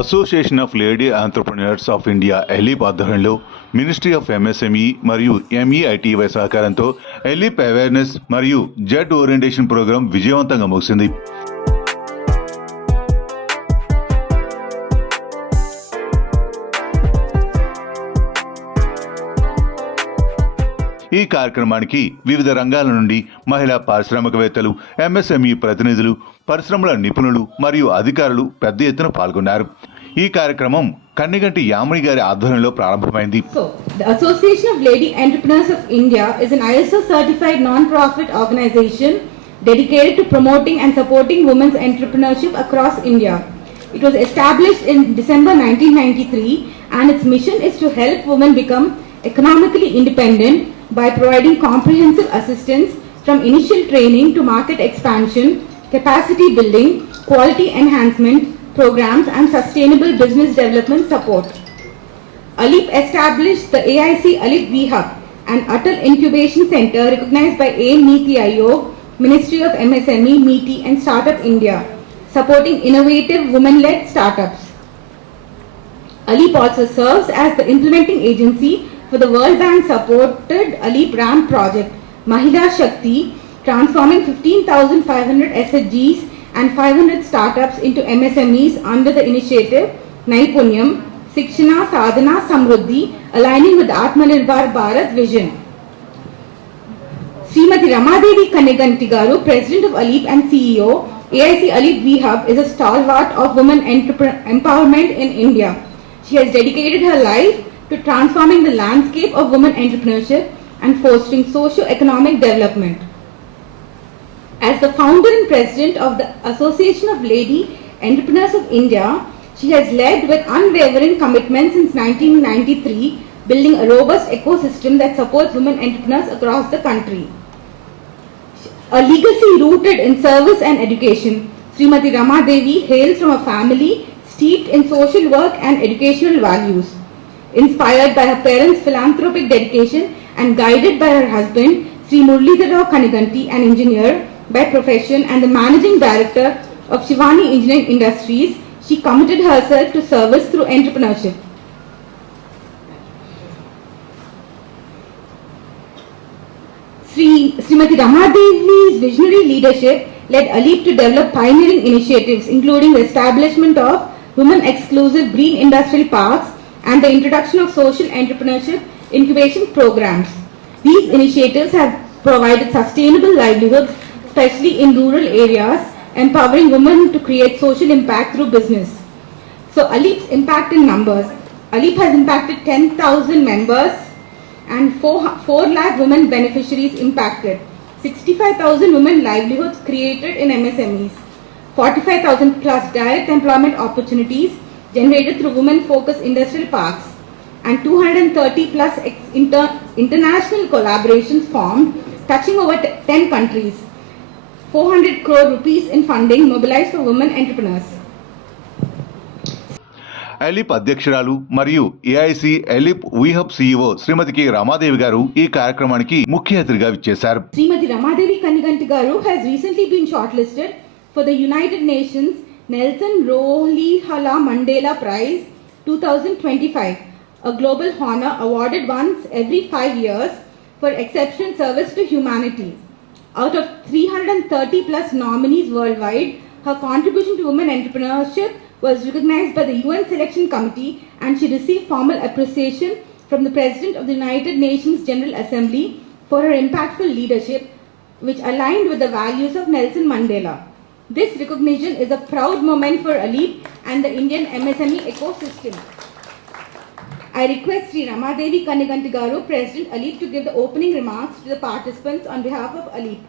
Association of lady entrepreneurs of India ALEAP ఆధ్వర్యంలో ministry of MSME మరియు ఎంఈఐటీవై సహకారంతో ఎలీప్ అవేర్నెస్ మరియు జెడ్ ఓరియంటేషన్ ప్రోగ్రాం విజయవంతంగా ముగిసింది. ఈ కార్యక్రమానికి వివిధ రంగాల నుండి మహిళా పారిశ్రామికవేత్తలు, ఎంఎస్ఎంఈ ప్రతినిధులు, పరిశ్రమల నిపుణులు మరియు అధికారులు పెద్ద ఎత్తున పాల్గొన్నారు. ఈ కార్యక్రమం కన్నిగంటి యామిని గారి ఆధ్వర్యంలో ప్రారంభమైంది. The Association of Lady Entrepreneurs of India is an ISO certified non-profit organization dedicated to promoting and supporting women's entrepreneurship across India. It was established in December 1993 and its mission is to help women become economically independent by providing comprehensive assistance from initial training to market expansion, capacity building, quality enhancement programs and sustainable business development support. Aleep established the AIC Aleep V-Hub, an Atal Incubation Center recognized by AIM Niti Aayog, Ministry of MSME, MeitY and Startup India, supporting innovative women-led startups. Aleep also serves as the implementing agency for the World Bank supported Aleep RAM project, Mahila Shakti, transforming 15,500 SHGs and 500 startups into MSMEs under the initiative Naipunyam, Sikshana, Sadhana, Samruddhi, aligning with Atmanirbhar Bharat vision. Srimati Ramadevi Kaniganti Garu, President of Aleep and CEO, AIC Aleep V-Hub, is a stalwart of women empowerment in India. She has dedicated her life to transforming the landscape of women entrepreneurship and fostering socio-economic development. As the founder and president of the Association of Lady Entrepreneurs of India, she has led with unwavering commitment since 1993, building a robust ecosystem that supports women entrepreneurs across the country. A legacy rooted in service and education, Srimati Ramadevi hails from a family steeped in social work and educational values. Inspired by her parents' philanthropic dedication and guided by her husband, Sri Muralidhar Kaniganti, an engineer by profession and the managing director of Shivani Engineering Industries, she committed herself to service through entrepreneurship. Srimati Ramadevi's visionary leadership led Aleep to develop pioneering initiatives including the establishment of women-exclusive green industrial parks and the introduction of social entrepreneurship incubation programs. These initiatives have provided sustainable livelihoods, especially in rural areas, empowering women to create social impact through business. So Aleep's impact in numbers. Aleep has impacted 10,000 members and 4 lakh women beneficiaries impacted, 65,000 women livelihoods created in MSMEs, 45,000 plus direct employment opportunities generated through women-focused industrial parks, and 230 plus international collaborations formed, touching over 10 countries. 400 crore rupees in funding mobilized for women entrepreneurs. ALEAP అధ్యక్షురాలు మరియు AIC ALEAP వీహబ్ సిఇఓ శ్రీమతి కె రమాదేవి గారు ఈ కార్యక్రమానికి ముఖ్య అతిథిగా విచ్చేశారు. Srimati Ramadevi Kaniganti Garu has recently been shortlisted for the United Nations Nelson Rolihlahla Mandela Prize 2025, a global honor awarded once every 5 years for exceptional service to humanity. Out of 330 plus nominees worldwide, her contribution to women entrepreneurship was recognized by the UN Selection Committee and she received formal appreciation from the President of the United Nations General Assembly for her impactful leadership, which aligned with the values of Nelson Mandela. This recognition is a proud moment for Aleep and the Indian MSME ecosystem. I request Sri Ramadevi Kaniganti Garu, President Aleep, to give the opening remarks to the participants on behalf of Aleep.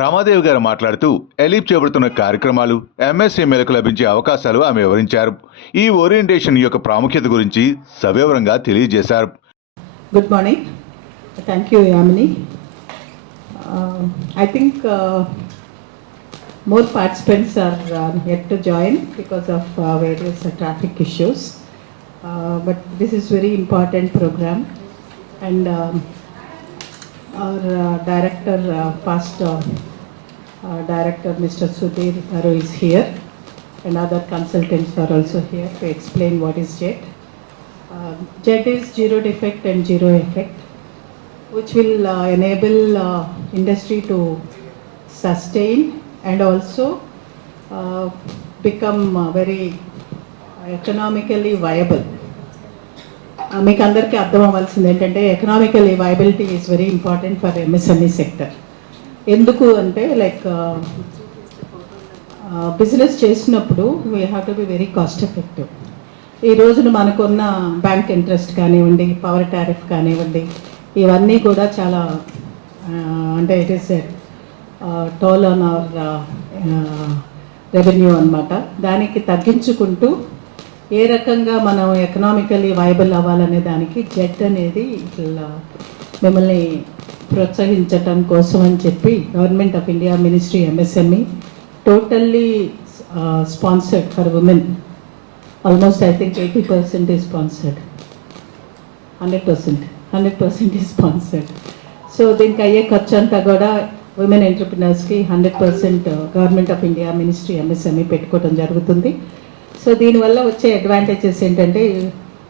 Ramadevi గారు మాట్లాడుతూ ఎలీప్ చేపడుతున్న కార్యక్రమాలు, ఎంఎస్ఎంఈలకు లభించే అవకాశాలు ఆమె వివరించారు. ఈ ఓరియంటేషన్ యొక్క ప్రాముఖ్యత గురించి సవివరంగా తెలియజేశారు. Good morning. Thank you Yamini. I think more participants are yet to join because of various traffic issues. But this is very important program and our director, past director Mr. Sudhir Garu is here and other consultants are also here to explain what is JET. JET is zero defect and zero effect, which will enable industry to sustain and also become very economically viable. మీకు అందరికీ అర్థం అవ్వాల్సింది ఏంటంటే economical viability is very important for MSME sector. ఎందుకు అంటే like business చేసినప్పుడు we have to be very cost effective. ఈ రోజున మనకున్న బ్యాంక్ ఇంట్రెస్ట్ కానివ్వండి, పవర్ టారిఫ్ కానివ్వండి, ఇవన్నీ కూడా చాలా అంటే it is toll on our revenue అనమాట. దానికి తగ్గించుకుంటూ ఏ రకంగా మనం ఎకనామికలీ వైబుల్ అవ్వాలనే దానికి జెట్ అనేది ఇట్లా మిమ్మల్ని ప్రోత్సహించటం కోసం అని చెప్పి government of India ministry MSME totally sponsored for women. Almost I think 80% is sponsored. 100% is sponsored. So దీనికి అయ్యే ఖర్చు అంతా కూడా ఉమెన్ ఎంటర్ప్రినర్స్కి 100% government of India ministry MSME పెట్టుకోవడం జరుగుతుంది. సో దీనివల్ల వచ్చే అడ్వాంటేజెస్ ఏంటంటే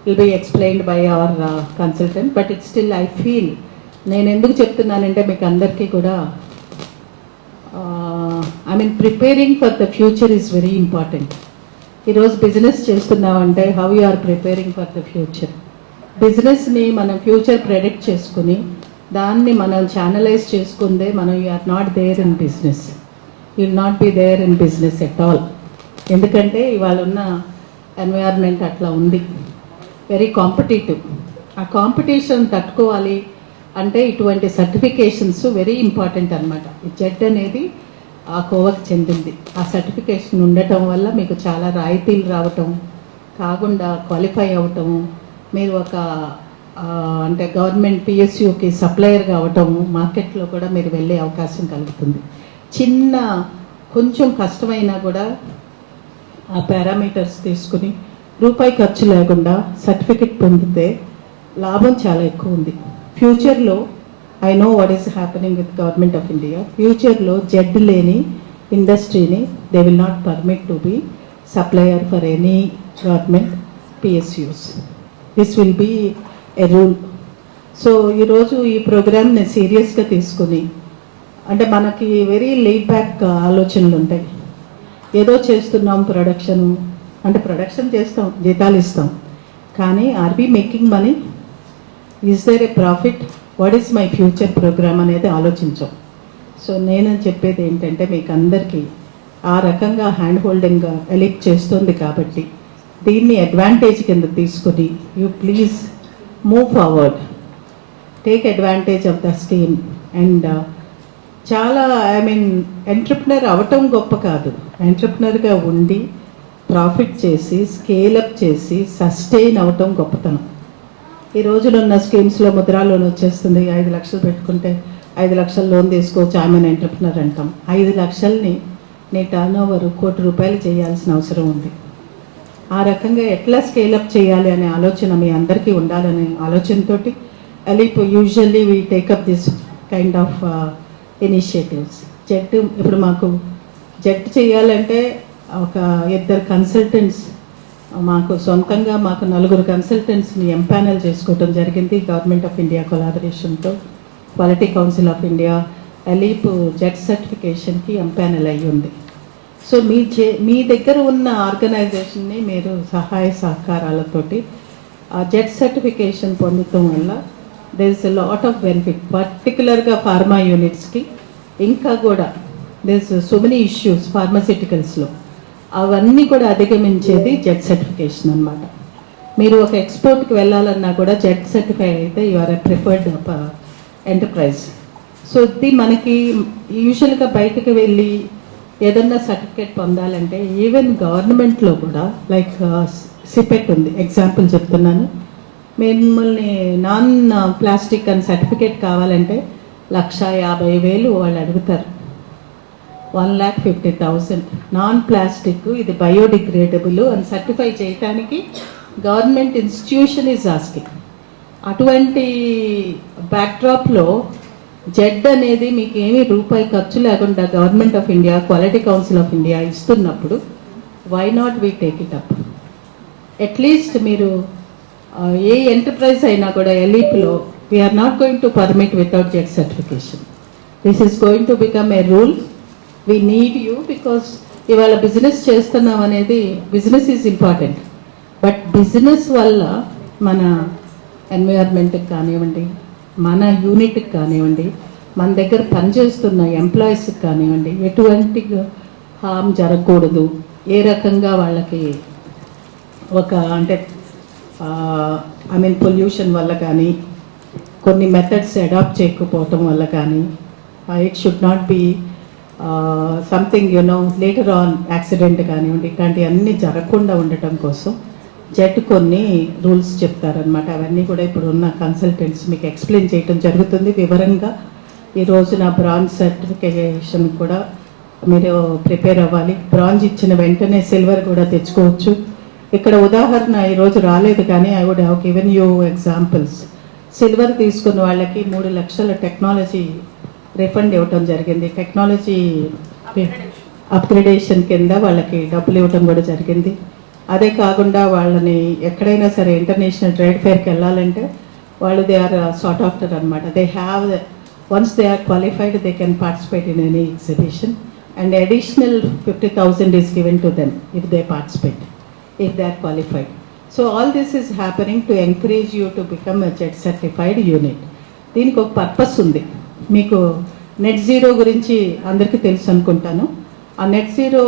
will be explained by our consultant, but it still I feel నేను ఎందుకు చెప్తున్నానంటే మీకు అందరికీ కూడా I mean preparing for the future is very important. ఈరోజు బిజినెస్ చేస్తున్నామంటే how you are preparing for the future. బిజినెస్ని మనం ఫ్యూచర్ ప్రెడిక్ట్ చేసుకుని దాన్ని మనం ఛానలైజ్ చేసుకుందే మనం you are not there in business, you will not be there in business at all. ఎందుకంటే ఇవాళ ఉన్న ఎన్వైర్న్మెంట్ అట్లా ఉంది, వెరీ కాంపిటేటివ్. ఆ కాంపిటీషన్ తట్టుకోవాలి అంటే ఇటువంటి సర్టిఫికేషన్స్ వెరీ ఇంపార్టెంట్ అనమాట. ఈ జెడ్ అనేది ఆ కోవకు చెందింది. ఆ సర్టిఫికేషన్ ఉండటం వల్ల మీకు చాలా రాయితీలు రావటం కాకుండా క్వాలిఫై అవ్వటము, మీరు ఒక అంటే గవర్నమెంట్ పిఎస్యుకి సప్లయర్ కావటము, మార్కెట్లో కూడా మీరు వెళ్ళే అవకాశం కలుగుతుంది. చిన్న కొంచెం కష్టమైనా కూడా ఆ పారామీటర్స్ తీసుకుని రూపాయి ఖర్చు లేకుండా సర్టిఫికెట్ పొందితే లాభం చాలా ఎక్కువ ఉంది. ఫ్యూచర్లో I know what is happening with government of India. ఫ్యూచర్లో జెడ్ లేని ఇండస్ట్రీని they will not permit to be supplier for any government PSUs. This will be a rule. So ఈరోజు ఈ ప్రోగ్రామ్ని సీరియస్గా తీసుకుని అంటే మనకి వెరీ లేడ్ బ్యాక్ ఆలోచనలు ఉంటాయి. ఏదో చేస్తున్నాం ప్రొడక్షన్ అంటే ప్రొడక్షన్ చేస్తాం, జీతాలు ఇస్తాం, కానీ are we making money, is there a profit, what is my future programme అనేది ఆలోచించాం. సో నేను చెప్పేది ఏంటంటే మీకు అందరికీ ఆ రకంగా హ్యాండ్ హోల్డింగ్ ఎలిప్ చేస్తుంది కాబట్టి దీన్ని అడ్వాంటేజ్ కింద తీసుకుని you please move forward, take advantage of the scheme. And చాలా ఐ మీన్ ఎంటర్ప్రినర్ అవటం గొప్ప కాదు, ఎంటర్ప్రినర్గా ఉండి ప్రాఫిట్ చేసి స్కేలప్ చేసి సస్టైన్ అవటం గొప్పతనం. ఈ రోజున ఉన్న స్కీమ్స్లో ముద్రా లోన్ వచ్చేస్తుంది, 5 లక్షలు పెట్టుకుంటే 5 లక్షల లోన్ తీసుకోవచ్చు, ఆమెను ఎంటర్ప్రినర్ అంటాం. 5 లక్షల్ని నీ టర్న్ ఓవర్ ₹1,00,00,000 చేయాల్సిన అవసరం ఉంది. ఆ రకంగా ఎట్లా స్కేలప్ చేయాలి అనే ఆలోచన మీ అందరికీ ఉండాలనే ఆలోచనతోటి ALEAP usually we take up this kind of initiatives. ZED ఇప్పుడు మాకు జెడ్ చేయాలంటే ఒక 2 కన్సల్టెంట్స్ మాకు సొంతంగా మాకు 4 కన్సల్టెంట్స్ని ఎంపానల్ చేసుకోవడం జరిగింది గవర్నమెంట్ ఆఫ్ ఇండియా కొలాబరేషన్తో. Quality council of India ALEAP ZED సర్టిఫికేషన్కి ఎంపానల్ అయ్యి ఉంది. సో మీ దగ్గర ఉన్న ఆర్గనైజేషన్ని మీరు సహాయ సహకారాలతోటి ఆ జెడ్ సర్టిఫికేషన్ పొందటం వల్ల there is a lot of benefit, పర్టికులర్గా ఫార్మా యూనిట్స్కి. ఇంకా కూడా there is so many issues ఫార్మాసిటికల్స్లో, అవన్నీ కూడా అధిగమించేది జెడ్ సర్టిఫికేషన్ అనమాట. మీరు ఒక ఎక్స్పోర్ట్కి వెళ్ళాలన్నా కూడా జెడ్ సర్టిఫై అయితే you are a preferred enterprise. So ఇది మనకి యూజువల్గా బయటకు వెళ్ళి ఏదన్నా సర్టిఫికేట్ పొందాలంటే ఈవెన్ గవర్నమెంట్లో కూడా లైక్ సిపెట్ ఉంది, ఎగ్జాంపుల్ చెప్తున్నాను. మిమ్మల్ని నాన్ ప్లాస్టిక్ అని సర్టిఫికేట్ కావాలంటే 1,50,000 వాళ్ళు అడుగుతారు, 1,50,000. నాన్ ప్లాస్టిక్ ఇది బయోడిగ్రేడబుల్ అని సర్టిఫై చేయడానికి గవర్నమెంట్ ఇన్స్టిట్యూషన్ ఈజ్ ఆస్కింగ్. అటువంటి బ్యాక్డ్రాప్లో జెడ్ అనేది మీకు ఏమీ రూపాయి ఖర్చు లేకుండా government of India quality council of India ఇస్తున్నప్పుడు why not we take it up? At least మీరు ఏ ఎంటర్ప్రైజ్ అయినా కూడా ఎలీప్లో we are not going to permit without ZED certification. This is going to become a rule. We need you because ఇవాళ business చేస్తున్నాం అనేది, business is important, but business వల్ల మన ఎన్వైర్న్మెంట్కి కానివ్వండి, మన యూనిట్కి కానివ్వండి, మన దగ్గర పనిచేస్తున్న ఎంప్లాయీస్కి కానివ్వండి, ఎటువంటి హామ్ జరగకూడదు. ఏ రకంగా వాళ్ళకి ఒక అంటే పొల్యూషన్ వల్ల కానీ, కొన్ని మెథడ్స్ అడాప్ట్ చేయకపోవటం వల్ల కానీ, it should not be something later on accident కానివ్వండి, ఇట్లాంటివన్నీ జరగకుండా ఉండటం కోసం జెట్ కొన్ని రూల్స్ చెప్తారనమాట. అవన్నీ కూడా ఇప్పుడు ఉన్న కన్సల్టెంట్స్ మీకు ఎక్స్ప్లెయిన్ చేయడం జరుగుతుంది వివరంగా. ఈ రోజున బ్రాంజ్ సర్టిఫికేషన్ కూడా మీరు ప్రిపేర్ అవ్వాలి. బ్రాంజ్ ఇచ్చిన వెంటనే సిల్వర్ కూడా తెచ్చుకోవచ్చు. ఇక్కడ ఉదాహరణ ఈరోజు రాలేదు కానీ I would have given you examples. Silver తీసుకున్న వాళ్ళకి 3 లక్షల టెక్నాలజీ రిఫండ్ ఇవ్వటం జరిగింది. టెక్నాలజీ అప్గ్రేడేషన్ కింద వాళ్ళకి డబ్బులు ఇవ్వటం కూడా జరిగింది. అదే కాకుండా వాళ్ళని ఎక్కడైనా సరే ఇంటర్నేషనల్ ట్రేడ్ ఫేర్కి వెళ్ళాలంటే వాళ్ళు దే ఆర్ సార్ట్ ఆఫ్టర్ అనమాట. They have once they are qualified they can participate in any exhibition and additional 50,000 is given to them if they participate, if they are qualified. So all this is happening to encourage you to become a JET certified unit. దీనికి ఒక పర్పస్ ఉంది. మీకు net zero గురించి అందరికీ తెలుసు అనుకుంటాను. ఆ net zero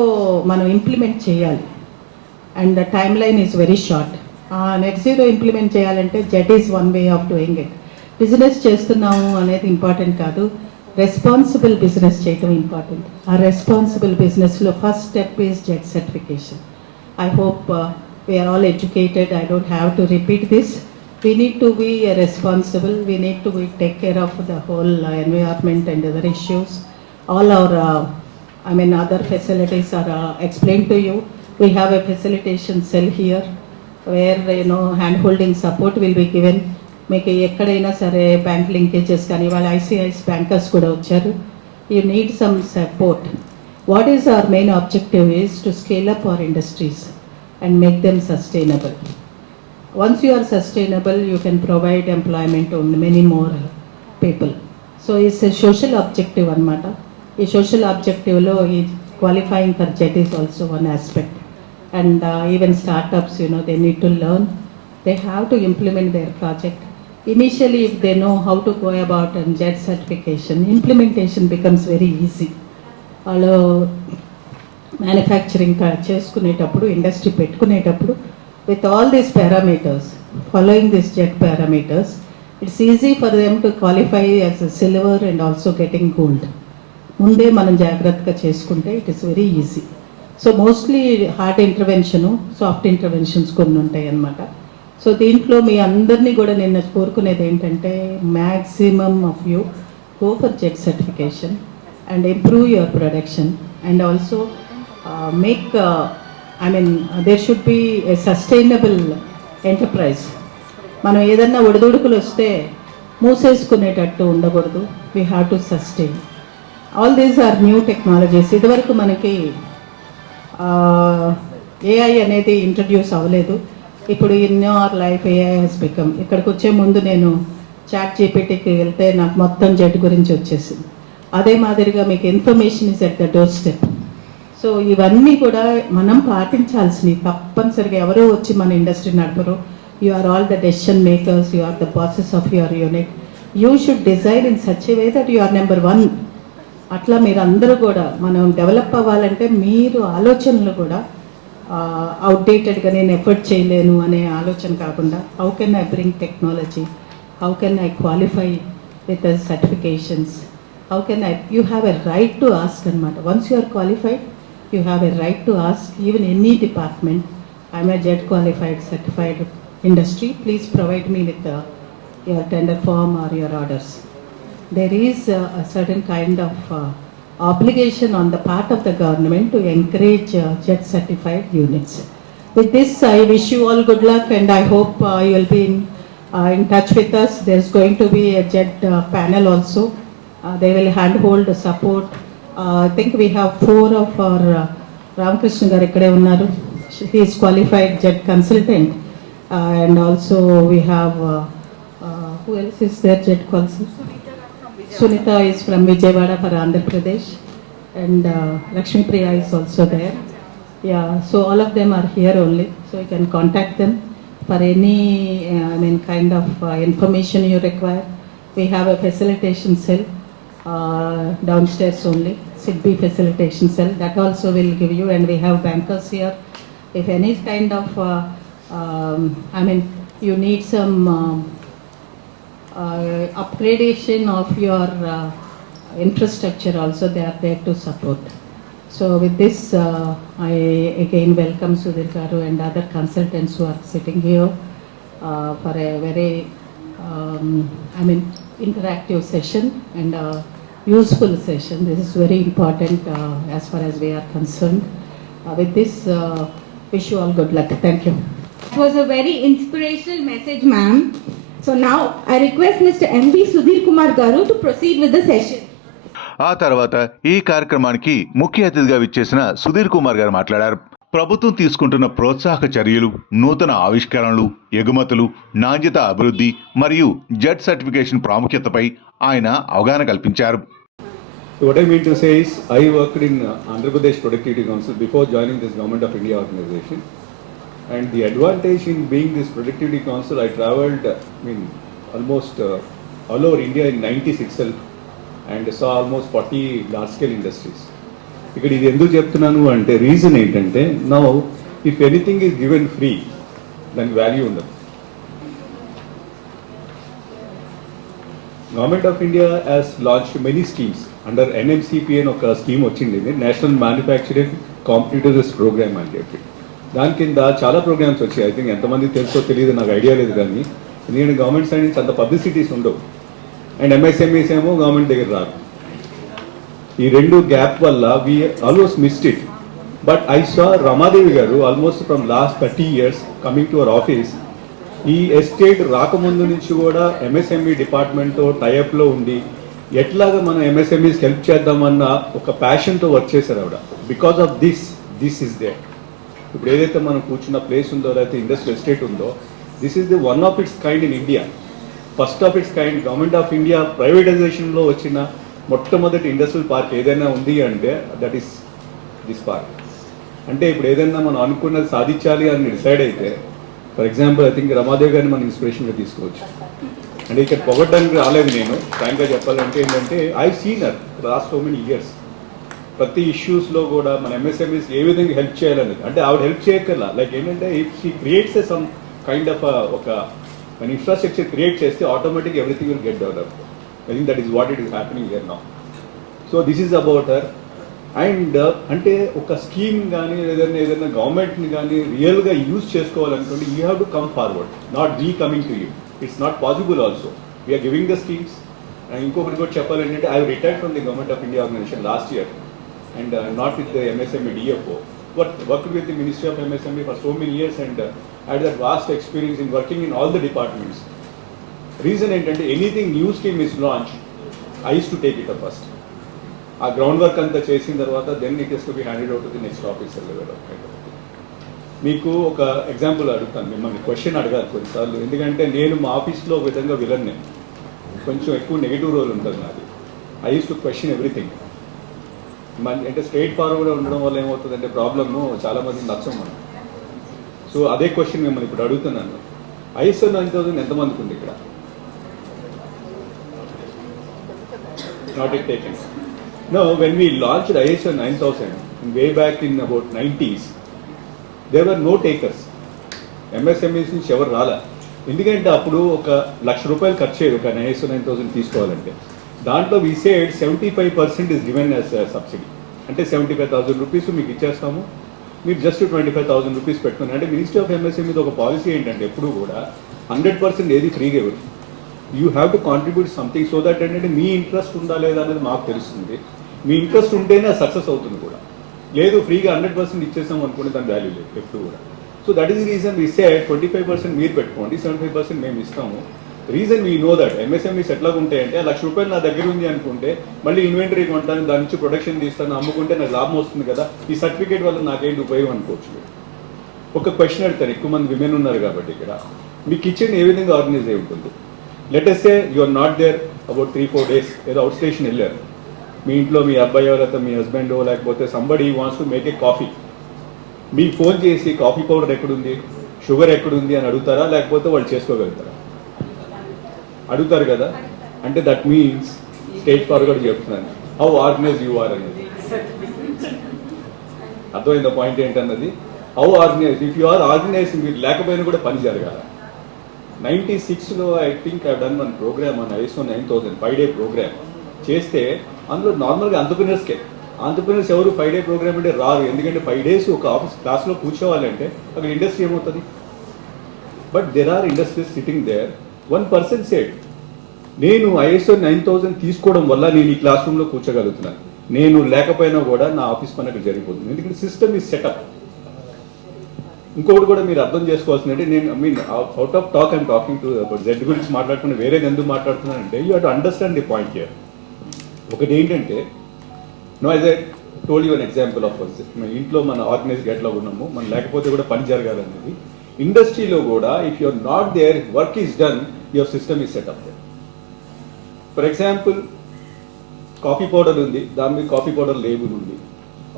మనం ఇంప్లిమెంట్ చేయాలి and the time line is very short. ఆ నెట్ జీరో ఇంప్లిమెంట్ చేయాలంటే jet is one way of doing it. Business చేస్తున్నాము అనేది ఇంపార్టెంట్ కాదు, రెస్పాన్సిబుల్ బిజినెస్ చేయటం ఇంపార్టెంట్. ఆ రెస్పాన్సిబుల్ బిజినెస్లో first step is jet certification. I hope we are all educated. I don't have to repeat this. We need to be responsible. We need to take care of the whole environment and other issues. All our, other facilities are explained to you. We have a facilitation cell here where, hand-holding support will be given. మీకు ఎక్కడైనా సరే bank linkages కానీ, వాళ్ళ ICICI bankers కూడా వచ్చారు. You need some support. What is our main objective is to scale up our industries and make them sustainable. Once you are sustainable, you can provide employment to many more people. So it's a social objective anamata. Ee social objective lo qualifying for JET is also one aspect. And even startups, they need to learn. They have to implement their project. Initially, if they know how to go about and JET certification, implementation becomes very easy. వాళ్ళు manufacturing చేసుకునేటప్పుడు, industry పెట్టుకునేటప్పుడు with all these parameters, following this ZED parameters, it's easy for them to qualify as silver and also getting gold. ముందే మనం జాగ్రత్తగా చేసుకుంటే it is very easy. So mostly hard intervention, soft interventions కొన్ని ఉంటాయి అన్నమాట. సో దీంట్లో మీ అందరినీ కూడా నిన్న కోరుకునేది ఏంటంటే, maximum of you go for jet certification and improve your production and also make there should be a sustainable enterprise. మనం ఏదన్నా ఒడిదుడుకులు వస్తే మూసేసుకునేటట్టు ఉండకూడదు. we have to sustain. all these are new technologies. ఇదివరకు మనకి AI అనేది ఇంట్రడ్యూస్ అవ్వలేదు. ఇప్పుడు in our life AI has become. ఇక్కడికి వచ్చే ముందు నేను ChatGPTకి వెళ్తే నాకు మొత్తం జెట్ గురించి వచ్చేసింది. అదే మాదిరిగా మీకు information is at the door step. So ఇవన్నీ కూడా మనం పాటించాల్సినవి తప్పనిసరిగా. ఎవరో వచ్చి మన ఇండస్ట్రీ నడపరు. You are all the decision makers, you are the bosses of your unit. You should design in such a way that you are number 1. అట్లా మీరు అందరూ కూడా మనం డెవలప్ అవ్వాలంటే మీరు ఆలోచనలు కూడా అవుట్డేటెడ్గా నేను ఎఫర్ట్ చేయలేను అనే ఆలోచన కాకుండా, how can I bring technology, how can I qualify with the certifications, how can you have a right to ask anamata. Once you are qualified, you have a right to ask even any department, I am a JET qualified certified industry, please provide me with your tender form or your orders. There is a certain kind of obligation on the part of the government to encourage JET certified units. With this, I wish you all good luck and I hope you will be in touch with us. There is going to be a JET panel also. They will handhold support. I think we have 4 of our Ramakrishna garu ఇక్కడే ఉన్నారు. He is qualified Z consultant and also we have who else is there Z consultant. Sunita is from Vijayawada for Andhra Pradesh, and Lakshmi Priya is also there. Yeah, so all of them are here only, so you can contact them for any kind of information you require. We have a facilitation cell downstairs only, SIDBI facilitation cell, that also will give you, and we have bankers here. If any kind of you need some upgradation of your infrastructure also, they are there to support. So with this, I again welcome Sudhir Garu and other consultants who are sitting here for a very interactive session and useful session. This is very important as far as we are concerned. With this, wish you all good luck. Thank you. It was a very inspirational message, ma'am. So now I request Mr. M.V. Sudhir Kumar Garu to proceed with the session. ఆ తర్వాత ఈ కార్యక్రమానికి ముఖ్య అతిథిగా విచ్చేసిన సుధీర్ కుమార్ గారు మాట్లాడారు. ప్రభుత్వం తీసుకుంటున్న ప్రోత్సాహక చర్యలు, నూతన ఆవిష్కరణలు, ఎగుమతులు, నాణ్యత అభివృద్ధి మరియు జెడ్ సర్టిఫికేషన్ ప్రాముఖ్యతపై ఆయన అవగాహన కల్పించారు. What I mean to say is, I worked in Andhra Pradesh Productivity Council before joining this Government of India organization. And the advantage in being this Productivity Council, I travelled, almost all over India in 90s itself, and saw almost 40 large-scale industries. ఇక్కడ ఇది ఎందుకు చెప్తున్నాను అంటే, రీజన్ ఏంటంటే, now if anything is given free, దానికి వాల్యూ ఉండదు. Government of India has launched many schemes under NMCP అని ఒక స్కీమ్ వచ్చింది, నేషనల్ మ్యానుఫ్యాక్చరింగ్ కాంపిటీటర్స్ ప్రోగ్రామ్ అని చెప్పి. దాని కింద చాలా ప్రోగ్రామ్స్ వచ్చాయి. ఐ థింక్ ఎంతమంది తెలుసో తెలియదు, నాకు ఐడియా లేదు, కానీ ఎందుకంటే గవర్నమెంట్ సైడ్ నుంచి అంత పబ్లిసిటీస్ ఉండవు, అండ్ MSMEs ఏమో గవర్నమెంట్ దగ్గర రాదు. ఈ రెండు గ్యాప్ వల్ల we almost missed it. But I saw Ramadevi garu almost from last 30 years coming to our office. ఈ ఎస్టేట్ రాకముందు నుంచి కూడా MSME డిపార్ట్మెంట్తో టైఅప్లో ఉండి ఎట్లాగా మనం MSMEs హెల్ప్ చేద్దామన్న ఒక ప్యాషన్తో వర్క్ చేశారు ఆవిడ. Because of this is there. ఇప్పుడు ఏదైతే మనం కూర్చున్న ప్లేస్ ఉందో, లేకపోతే ఇండస్ట్రియల్ ఎస్టేట్ ఉందో, this is the one of its kind in India, first of its kind. Government of India ప్రైవేటైజేషన్లో వచ్చిన మొట్టమొదటి ఇండస్ట్రియల్ పార్క్ ఏదైనా ఉంది అంటే దట్ ఈస్ దిస్ పార్క్. అంటే ఇప్పుడు ఏదైనా మనం అనుకున్నది సాధించాలి అని డిసైడ్ అయితే, for example I think Ramadevi గారిని మనం ఇన్స్పిరేషన్గా తీసుకోవచ్చు. అంటే ఇక్కడ పొగడ్డానికి రాలేదు నేను, ఫ్రాంక్గా చెప్పాలంటే ఏంటంటే, I seen her last so many years. ప్రతి ఇష్యూస్లో కూడా మన MSMEs ఏ విధంగా హెల్ప్ చేయాలనేది, అంటే ఆవిడ హెల్ప్ చేయక్కర్లా. లైక్ ఏంటంటే, if she creates some kind of ఒక ఇన్ఫ్రాస్ట్రక్చర్ క్రియేట్ చేస్తే automatic everything will get develop. I think that is what it is happening here now. So this is about her. And అంటే ఒక స్కీమ్ కానీ ఏదైనా గవర్నమెంట్ని కానీ రియల్గా యూజ్ చేసుకోవాలనుకుంటే you have to come forward, not we coming to you. It's not possible also. We are giving the schemes. And ఇంకొకటి కూడా చెప్పాలంటే, I retired from the government of India organisation last year, and not with the MSME DFO, but worked with the Ministry of MSME for so many years, and had that vast experience in working in all the departments. Reason ఏంటంటే, anything new scheme is launched, I used to take it up first. ఆ ground work అంతా చేసిన తర్వాత then it is to be handed out to the next officer level. మీకు ఒక ఎగ్జాంపుల్ అడుగుతాను, మిమ్మల్ని క్వశ్చన్ అడగాలి కొన్నిసార్లు, ఎందుకంటే నేను మా ఆఫీస్లో ఒక విధంగా విలన్, నేను కొంచెం ఎక్కువ నెగిటివ్ రోల్ ఉంటుంది నాది. I use to question everything. అంటే స్ట్రైట్ ఫార్వర్డ్ ఉండడం వల్ల ఏమవుతుందంటే ప్రాబ్లము చాలా మందికి నచ్చం మనం. సో అదే క్వశ్చన్ మిమ్మల్ని ఇప్పుడు అడుగుతున్నాను. ISO 9000 ఎంతమందికి ఉంది ఇక్కడ? Not it taken. No, when we launched ISO 9000 way back in about 90s, there were no takers. MSMEs నుంచి ఎవరు రాలా. ఎందుకంటే అప్పుడు ఒక ₹1,00,000 ఖర్చు అయ్యేది ఒక ISO 9000 తీసుకోవాలంటే. దాంట్లో we said 75% is given as a subsidy. అంటే 75,000 రూపీస్ మీకు ఇచ్చేస్తాము, మీరు జస్ట్ 25,000 రూపీస్ పెట్టుకుని. అంటే మినిస్ట్రీ ఆఫ్ MSME ఒక పాలసీ ఏంటంటే, ఎప్పుడు కూడా 100% ఏది ఫ్రీగా ఇవ్వరు. You have to contribute something, so that ఏంటంటే మీ ఇంట్రెస్ట్ ఉందా లేదా అనేది మాకు తెలుస్తుంది. మీ ఇంట్రెస్ట్ ఉంటేనే అది సక్సెస్ అవుతుంది కూడా. లేదు ఫ్రీగా 100% ఇచ్చేస్తాం అనుకుంటే దాని వాల్యూ లేదు ఎప్పుడు కూడా. So that is the reason we say 25% మీరు పెట్టుకోండి, 75% మేము ఇస్తాము. Reason we know that MSMEs ఎట్లా ఉంటాయంటే ₹1,00,000 నా దగ్గర ఉంది అనుకుంటే మళ్ళీ ఇన్వెంటరీ కొంటాను, దాని నుంచి ప్రొడక్షన్ తీస్తాను, అమ్ముకుంటే నాకు లాభం వస్తుంది కదా, ఈ సర్టిఫికేట్ వల్ల నాకేంటి ఉపయోగం అనుకోవచ్చు. ఒక క్వశ్చన్ అడుగుతారు, ఎక్కువ మంది విమెన్ ఉన్నారు కాబట్టి ఇక్కడ, మీ కిచెన్ ఏ విధంగా ఆర్గనైజ్ అయి ఉంటుంది? Let us say you are not there about 3-4 days, ఏదో అవుట్ స్టేషన్ వెళ్ళారు, మీ ఇంట్లో మీ అబ్బాయి లేకపోతే మీ హస్బెండ్ లేకపోతే somebody wants to make a coffee, మీకు ఫోన్ చేసి కాఫీ పౌడర్ ఎక్కడుంది, షుగర్ ఎక్కడుంది అని అడుగుతారా, లేకపోతే వాళ్ళు చేసుకోగలుగుతారా? అడుగుతారు కదా. అంటే దట్ మీన్స్ స్టేట్ ఫార్వర్డ్ చెప్తున్నాను, హౌ ఆర్గనైజ్ యూ ఆర్ అనేది. అర్థమైందా పాయింట్ ఏంటన్నది? How organize, if you are organize, మీరు లేకపోయినా కూడా పని జరగాలి. 96లో I think I done one program అని ISO 9000 5-day ప్రోగ్రామ్ చేస్తే, అందులో నార్మల్గా ఆంటర్ప్రినర్స్ ఎవరు 5-day ప్రోగ్రామ్ అంటే రారు. ఎందుకంటే 5 days ఒక ఆఫీస్ క్లాస్లో కూర్చోవాలంటే అక్కడ ఇండస్ట్రీ ఏమవుతుంది? But there are industries sitting there. 1% said, నేను ISO 9000 తీసుకోవడం వల్ల నేను ఈ క్లాస్ రూమ్లో కూర్చోగలుగుతున్నాను, నేను లేకపోయినా కూడా నా ఆఫీస్ పని అక్కడ జరిగిపోతుంది, ఎందుకంటే సిస్టమ్ ఈజ్ సెటప్. ఇంకొకటి కూడా మీరు అర్థం చేసుకోవాల్సింది అంటే, నేను out of talk I'm talking to ZED గురించి మాట్లాడుతున్నా, వేరేది ఎందుకు మాట్లాడుతున్నానంటే, you have to understand the point here. ఒకటి ఏంటంటే, no as I told you an example of మన ఇంట్లో మన ఆర్గనైజ్గా ఎట్లా ఉన్నాము, మనం లేకపోతే కూడా పని జరగాలనేది. ఇండస్ట్రీలో కూడా if you are not there, work is done, your system is set up there. For example, coffee powder ఉంది, దాని మీద కాఫీ పౌడర్ లేబుల్ ఉంది,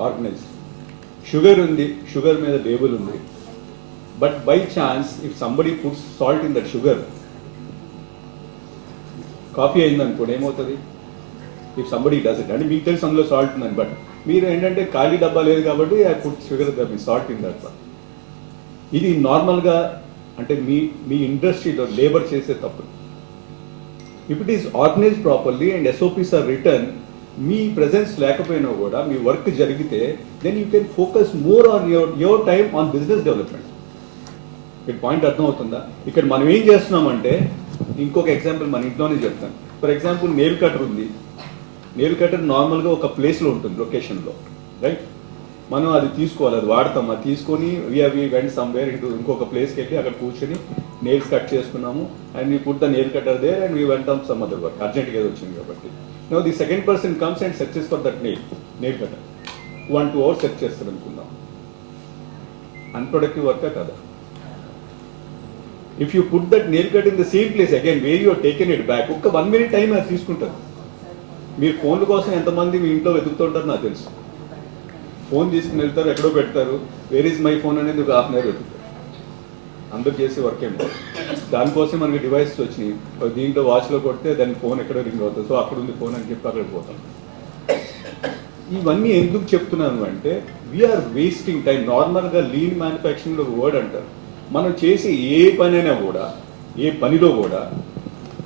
ఆర్గనైజ్. షుగర్ ఉంది, షుగర్ మీద లేబుల్ ఉంది. But by chance if somebody puts salt in that sugar, coffee అయిందనుకోండి, ఏమవుతుంది? If somebody does it, అంటే మీకు తెలుసు అందులో సాల్ట్ ఉందని, బట్ మీరు ఏంటంటే ఖాళీ డబ్బా లేదు కాబట్టి I put sugar the salt in that. ఇది నార్మల్గా అంటే మీ ఇండస్ట్రీలో లేబర్ చేసే తప్పు. If it is organise properly and SOPs are written, మీ ప్రెజెన్స్ లేకపోయినా కూడా మీ వర్క్ జరిగితే, then you can focus more on your time on business development. ఇక్కడ పాయింట్ అర్థమవుతుందా? ఇక్కడ మనం ఏం చేస్తున్నామంటే, ఇంకొక ఎగ్జాంపుల్ మన ఇంట్లోనే చెప్తాను. ఫర్ ఎగ్జాంపుల్, నెయిల్ కటర్ ఉంది. నెయిల్ కటర్ నార్మల్గా ఒక ప్లేస్లో ఉంటుంది, లొకేషన్లో, రైట్? మనం అది తీసుకోవాలి, అది వాడతాం, అది తీసుకొని వి వెంట్ సమ్వేర్ ఇంకొక ప్లేస్కి వెళ్ళి అక్కడ కూర్చొని నెయిల్స్ కట్ చేసుకున్నాము, and we put the nail cutter there and we went on some other work, అర్జెంట్గా ఏదో వచ్చింది కాబట్టి. No the second person comes and searches for that nail cutter. 1-2 hours search చేస్తారు అనుకుందాం. అన్ప్రొడక్టివ్ వర్కా కదా? If you put that nail cut in the same place again where you taken it back, ఒక్క 1 minute time అది తీసుకుంటారు. మీరు ఫోన్ల కోసం ఎంతమంది మీ ఇంట్లో వెతుకుతుంటారు నాకు తెలుసు. ఫోన్ తీసుకుని వెళ్తారు, ఎక్కడో పెడతారు, వేర్ ఈజ్ మై ఫోన్ అనేది ఒక 1/2 hour వెతుకుతారు. అందరూ చేసే వర్క్ ఏమో. దానికోసం మనకి డివైసెస్ వచ్చినాయి, దీంట్లో వాచ్లో కొడితే దాని ఫోన్ ఎక్కడో రింగ్ అవుతుంది, సో అక్కడ ఉంది ఫోన్ అని చెప్పి అక్కడికి పోతాం. ఇవన్నీ ఎందుకు చెప్తున్నాను అంటే, వీఆర్ వేస్టింగ్ టైం. నార్మల్గా లీన్ మ్యానుఫ్యాక్చరింగ్లో ఒక వర్డ్ అంటారు, మనం చేసే ఏ పనైనా కూడా, ఏ పనిలో కూడా,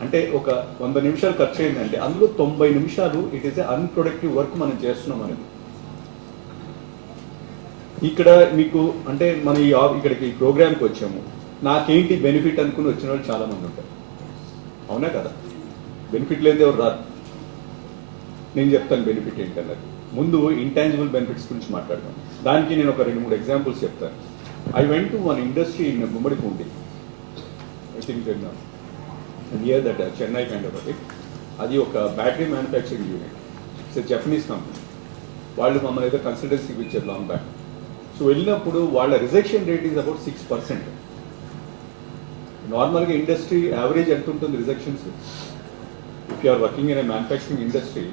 అంటే ఒక 100 నిమిషాలు ఖర్చు అయిందంటే అందులో 90 నిమిషాలు it is a unproductive work మనం చేస్తున్నాం అనేది. ఇక్కడ మీకు అంటే మనం ఇక్కడికి ఈ ప్రోగ్రామ్కి వచ్చాము, నాకేంటి బెనిఫిట్ అనుకుని వచ్చిన వాళ్ళు చాలా మంది ఉంటారు, అవునా కదా? బెనిఫిట్ లేదే ఎవరు రాదు. నేను చెప్తాను బెనిఫిట్ ఏంటన్నది. ముందు ఇంటాంజిబుల్ బెనిఫిట్స్ గురించి మాట్లాడదాం. దానికి నేను ఒక 2-3 ఎగ్జాంపుల్స్ చెప్తాను. I went to one industry in Mumbai, I think near that Chennai kind of a thing. అది ఒక battery manufacturing unit. It's a Japanese company. వాళ్ళు మమ్మల్ని ఏదో కన్సల్టెన్సీకి ఇచ్చారు లాంగ్ బ్యాక్. సో వెళ్ళినప్పుడు వాళ్ళ రిజెక్షన్ రేట్ ఈజ్ అబౌట్ 6%. నార్మల్గా ఇండస్ట్రీ యావరేజ్ ఎంత ఉంటుంది rejections? If you are working in a manufacturing industry,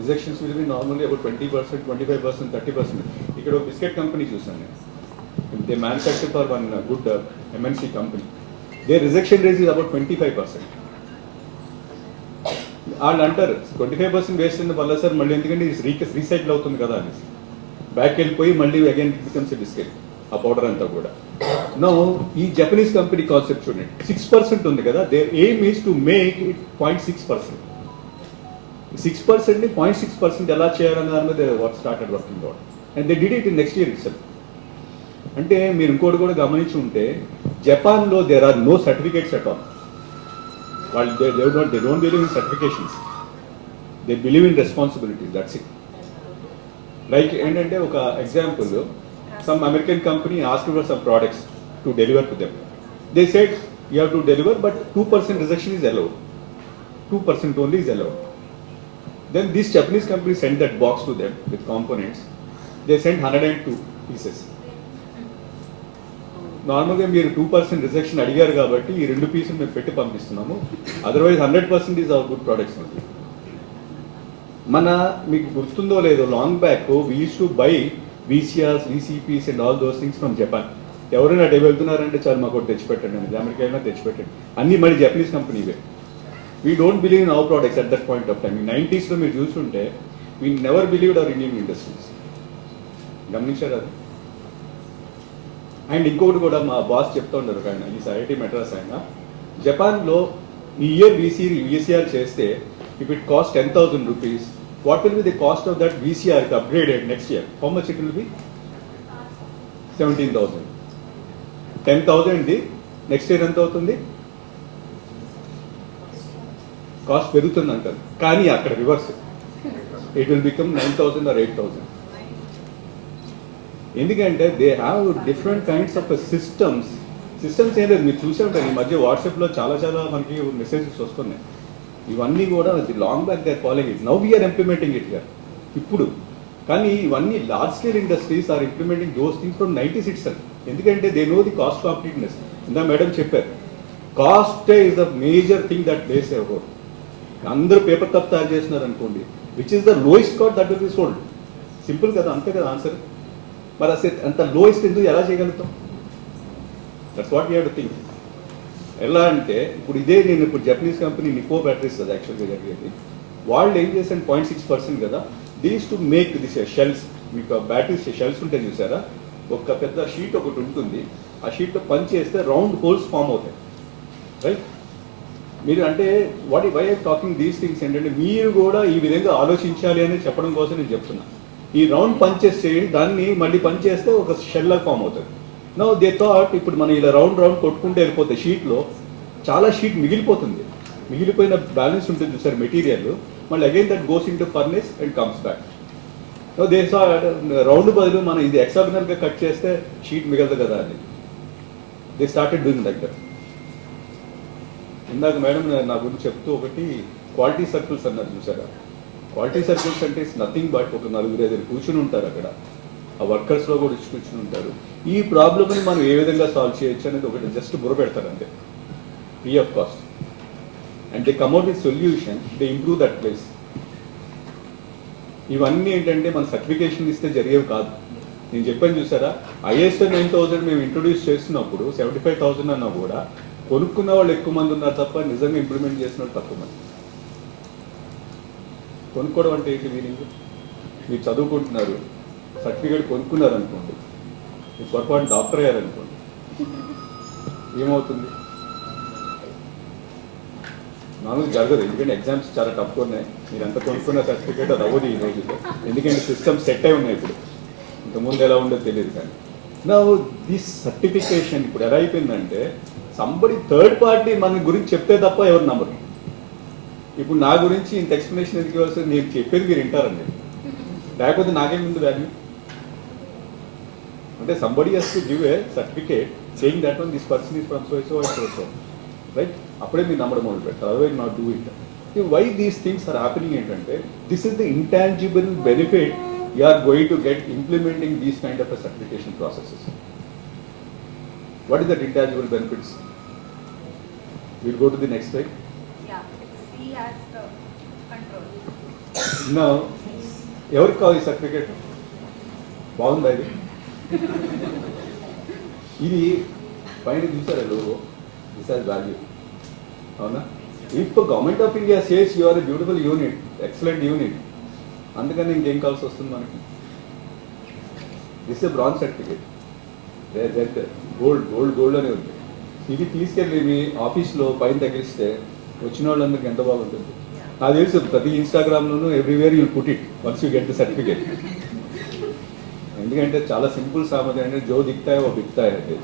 rejections will be normally about 20%, 25%, 30%. ఇక్కడ ఒక బిస్కెట్ కంపెనీ చూసాను నేను. They manufacture for one good MNC company. Their rejection rate is about 25%. వాళ్ళు అంటారు 25% వేస్ట్ అయిన వల్ల సార్ మళ్ళీ ఎందుకంటే రీసైకిల్ అవుతుంది కదా అనేసి బ్యాక్ వెళ్ళిపోయి మళ్ళీ అగైన్ బికమ్స్ ఎ బిస్కెట్ ఆ పౌడర్ అంతా కూడా. నో ఈ జపనీస్ కంపెనీ కాన్సెప్ట్ చూడండి, 6% ఉంది కదా, their aim is to make it 0.6%. 6%ని 0.6% ఎలా చేయాలనే దాని మీద started working out, and they did it in next year itself. అంటే మీరు ఇంకోటి కూడా గమనించి ఉంటే, జపాన్లో there are no certificates at all. వాళ్ళు they don't believe in certifications, they believe in responsibilities, that's it. Like ఏంటంటే ఒక example, some American company asked for some products to deliver to them. They said you have to deliver, but 2% rejection is allowed. 2% only is allowed. Then this Japanese company sent that box to them with components. They sent 102 pieces. నార్మల్గా మీరు 2% రిజెక్షన్ అడిగారు కాబట్టి ఈ 2 పీసులు మేము పెట్టి పంపిస్తున్నాము. Otherwise 100% is our good products. మన మీకు గుర్తుందో లేదో long back we use to buy VCRs, VCPs and all those things from Japan. ఎవరైనా అటు వెళ్తున్నారంటే చాలు మాకు తెచ్చిపెట్టండి అని, అమెరికా అయినా తెచ్చిపెట్టండి, అన్నీ మళ్ళీ జపనీస్ కంపెనీవే. We don't believe in our products at that point of time. ఈ 90s మీరు చూస్తుంటే we never believed our Indian industries. గమనించారు అది. అండ్ ఇంకొకటి కూడా మా బాస్ చెప్తా ఉన్నారు కానీ ఈ ఐఐటి మెడ్రాస్ ఆయన, జపాన్లో ఈ ఇయర్ VCR చేస్తే if it cost 10,000 rupees, what will be the cost of that VCR upgraded next year? How much it will be? 17,000. 10,000 the next year ఎంత అవుతుంది? కాస్ట్ పెరుగుతుంది అంటారు, కానీ అక్కడ రివర్స్, ఇట్ విల్ బికమ్ 9,000 or 8,000. ఎందుకంటే they have different kinds of systems ఏం లేదు, మీరు చూసే ఉంటారు ఈ మధ్య వాట్సాప్లో చాలా మనకి మెసేజెస్ వస్తున్నాయి. ఇవన్నీ కూడా long back they are following it, now we're implementing it here ఇప్పుడు. కానీ ఇవన్నీ large scale industries are implementing those things from 90s itself. ఎందుకంటే they know the cost competitiveness. ఇందా మేడం చెప్పారు, cost is the major thing that plays a role. అందరూ paper cup తయారు చేస్తున్నారు అనుకోండి, which is the lowest cost that will be sold. Simple కదా, అంతే కదా ఆన్సర్. మరి అసలు అంత లోయెస్ట్ ఎందుకు ఎలా చేయగలుగుతాం? That's what you have to think. ఎలా అంటే నేను ఇప్పుడు జపనీస్ కంపెనీ నిప్పో బ్యాటరీస్ అది యాక్చువల్గా జరిగేది. వాళ్ళు ఏం చేశారు, 0.6% కదా, these to make this shells. మీకు బ్యాటరీస్ షెల్స్ ఉంటాయి చూసారా, ఒక పెద్ద షీట్ ఒకటి ఉంటుంది, ఆ షీట్లో పంచ్ చేస్తే రౌండ్ హోల్స్ ఫామ్ అవుతాయి, రైట్? మీరు అంటే why are talking these things ఏంటంటే మీరు కూడా ఈ విధంగా ఆలోచించాలి అని చెప్పడం కోసం నేను చెప్తున్నా. ఈ రౌండ్ పంచెస్ చేయండి, దాన్ని మళ్ళీ పంచ్ చేస్తే ఒక షెల్ లాగా ఫామ్ అవుతుంది. నో దే థాట్ ఇప్పుడు మనం ఇలా రౌండ్ కొట్టుకుంటే వెళ్ళిపోతాయి, షీట్లో చాలా షీట్ మిగిలిపోతుంది, మిగిలిపోయిన బ్యాలెన్స్ ఉంటుంది చూసారు మెటీరియల్, మళ్ళీ again that goes in to furnace and comes back. No they saw round బదులు మనం ఇది ఎక్సామినర్గా కట్ చేస్తే షీట్ మిగలదు కదా అని they started doing like that. ఇందాక మేడం నా గురించి చెప్తూ ఒకటి క్వాలిటీ సర్కిల్స్ అన్నారు చూసారా. క్వాలిటీ సర్కిల్స్ అంటే ఇట్స్ నథింగ్ బట్ ఒక 4-5 కూర్చుని ఉంటారు అక్కడ, ఆ వర్కర్స్లో కూడా కూర్చుని ఉంటారు. ఈ ప్రాబ్లమ్ని మనం ఏ విధంగా సాల్వ్ చేయొచ్చు అనేది ఒకటి జస్ట్ బుర్ర పెడతారు అంతే, free of cost. And they come out with solution, they improve that place. ఇవన్నీ ఏంటంటే మన సర్టిఫికేషన్ ఇస్తే జరిగేవి కాదు. నేను చెప్పాను చూసారా, ISO 9000 మేము ఇంట్రొడ్యూస్ చేస్తున్నప్పుడు 75,000 అన్నా కూడా కొనుక్కున్న వాళ్ళు ఎక్కువ మంది ఉన్నారు తప్ప నిజంగా ఇంప్లిమెంట్ చేసిన వాళ్ళు తక్కువ మంది. కొనుక్కోవడం అంటే ఏంటి మీనింగ్? మీరు చదువుకుంటున్నారు, సర్టిఫికేట్ కొనుక్కున్నారు అనుకోండి, మీరు పొరపాటు డాక్టర్ అయ్యారనుకోండి, ఏమవుతుంది? నాలుగు జరగదు, ఎందుకంటే ఎగ్జామ్స్ చాలా టఫ్గా ఉన్నాయి. మీరు ఎంత కొనుక్కున్న సర్టిఫికేట్ అది అవ్వదు ఈ రోజుల్లో, ఎందుకంటే సిస్టమ్ సెట్ అయి ఉన్నాయి. ఇప్పుడు ఇంతకుముందు ఎలా ఉండదో తెలియదు. కానీ నా దిస్ సర్టిఫికేషన్ ఇప్పుడు ఎలా అయిపోయిందంటే సంబడి థర్డ్ పార్టీ మన గురించి చెప్తే తప్ప ఎవరు నమ్మరు. ఇప్పుడు నా గురించి ఇంత ఎక్స్ప్లెనేషన్ ఎందుకు ఇవ్వాల్సి, నేను చెప్పేది మీరు వింటారండి, లేకపోతే నాకేం ముందు వాల్యూ అంటే somebody has to give a certificate saying that one this person is from so and so, right? అప్పుడే మీరు నమ్మడం మొదలు పెడతారు, otherwise not do it. Why these things are happening ఏంటంటే this is the intangible benefit you are going to get implementing these kind of certification processes. What is that intangible benefits? Will go to the next slide. Now, ఎవరికి కావాలి certificate? బాగుందా ఇది? ఇది పైన చూసారా logo, this has value, అవునా? If government of India says you are a beautiful unit, excellent unit, అందుకని ఇంకేం కావాల్సి వస్తుంది మనకి? This a bronze certificate, gold అనే ఉంది. ఇది తీసుకెళ్ళి మీ ఆఫీస్లో పైన తగిలిస్తే వచ్చిన వాళ్ళందరికీ ఎంత బాగుంటుంది. నాకు తెలుసు ప్రతి ఇన్స్టాగ్రామ్లోనూ everywhere you put it once you get the certificate. ఎందుకంటే చాలా సింపుల్ సామెత అంటే జో దిక్తాయో ఓ బిక్తాయో అంటే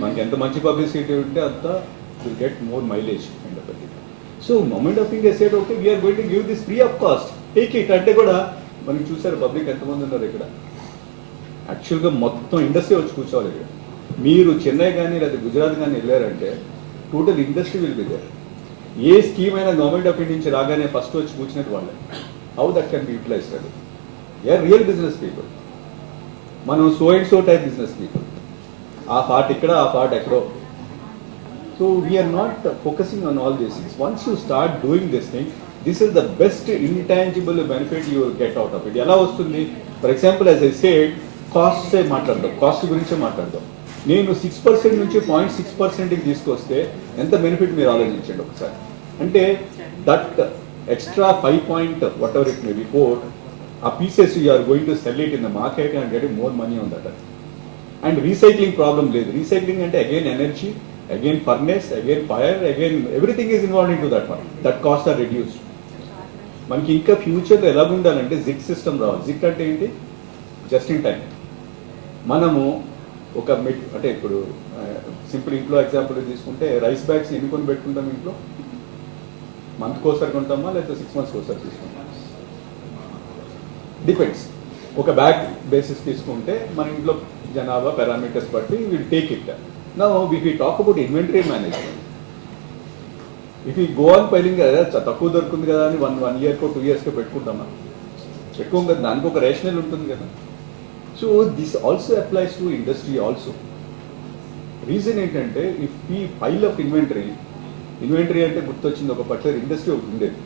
మనకి ఎంత మంచి పబ్లిసిటీ ఉంటే అంత will get more mileage and of it. So government of India said okay we're going to give this free of cost, take it అంటే కూడా మనం చూసారు పబ్లిక్ ఎంతమంది ఉన్నారు ఇక్కడ. యాక్చువల్గా మొత్తం ఇండస్ట్రీ వచ్చి కూర్చోవాలి ఇక్కడ. మీరు చెన్నై కానీ లేదా గుజరాత్ కానీ వెళ్ళారంటే total industry will be there. ఏ స్కీమ్ అయినా గవర్నమెంట్ ఆఫ్ ఇండియా నుంచి రాగానే ఫస్ట్ వచ్చి కూర్చున్నట్టు వాళ్ళే. How that can be utilized అది? ఏ రియల్ బిజినెస్ పీపుల్, మనం so and so type business people. ఆ పార్ట్ ఇక్కడ, ఆ పార్ట్ ఎక్కడో. So we're not focusing on all these things. Once you start doing this thing, this is the best intangible benefit you get out of it. ఎలా వస్తుంది? For example as I said, కాస్ట్సే మాట్లాడదాం, cost గురించే మాట్లాడదాం. నేను 6% నుంచి 0.6%కి తీసుకొస్తే ఎంత బెనిఫిట్ మీరు ఆలోచించండి ఒకసారి. అంటే that extra 5 point whatever it may be 4, ఆ pieces you are going to sell it in the market and getting more money on that. And recycling problem లేదు. రీసైక్లింగ్ అంటే again energy, again furnace, again fire, again everything is involve in to that one. That cost are reduced. మనకి ఇంకా ఫ్యూచర్లో ఎలా ఉండాలంటే జిక్ సిస్టమ్ రావాలి. జిక్ అంటే ఏంటి? Just in time. మనము ఒక అంటే ఇప్పుడు సింపుల్ ఇంట్లో ఎగ్జాంపుల్ తీసుకుంటే, రైస్ బ్యాగ్స్ ఎన్ని కొని పెట్టుకుంటాం ఇంట్లో? మంత్కి ఒకసారి కొంటామా లేకపోతే 6 months ఒకసారి తీసుకుంటామా? డిపెండ్స్. ఒక బ్యాగ్ బేసిస్ తీసుకుంటే మన ఇంట్లో జనాభా పారామీటర్స్ బట్టి will take it. Now if you talk about inventory management, if you go on piling కదా, తక్కువ దొరుకుతుంది కదా అని 1 yearకో 2 yearsకో పెట్టుకుంటామా? పెట్టుకోం కదా. దానికి ఒక రేషనల్ ఉంటుంది కదా. So this also applies to industry also. Reason ఏంటంటే, ఇఫ్ ఈ పైల్ ఆఫ్ ఇన్వెంటరీ అంటే గుర్తొచ్చింది, ఒక పర్టికులర్ ఇండస్ట్రీ ఒకటి ఉండేది,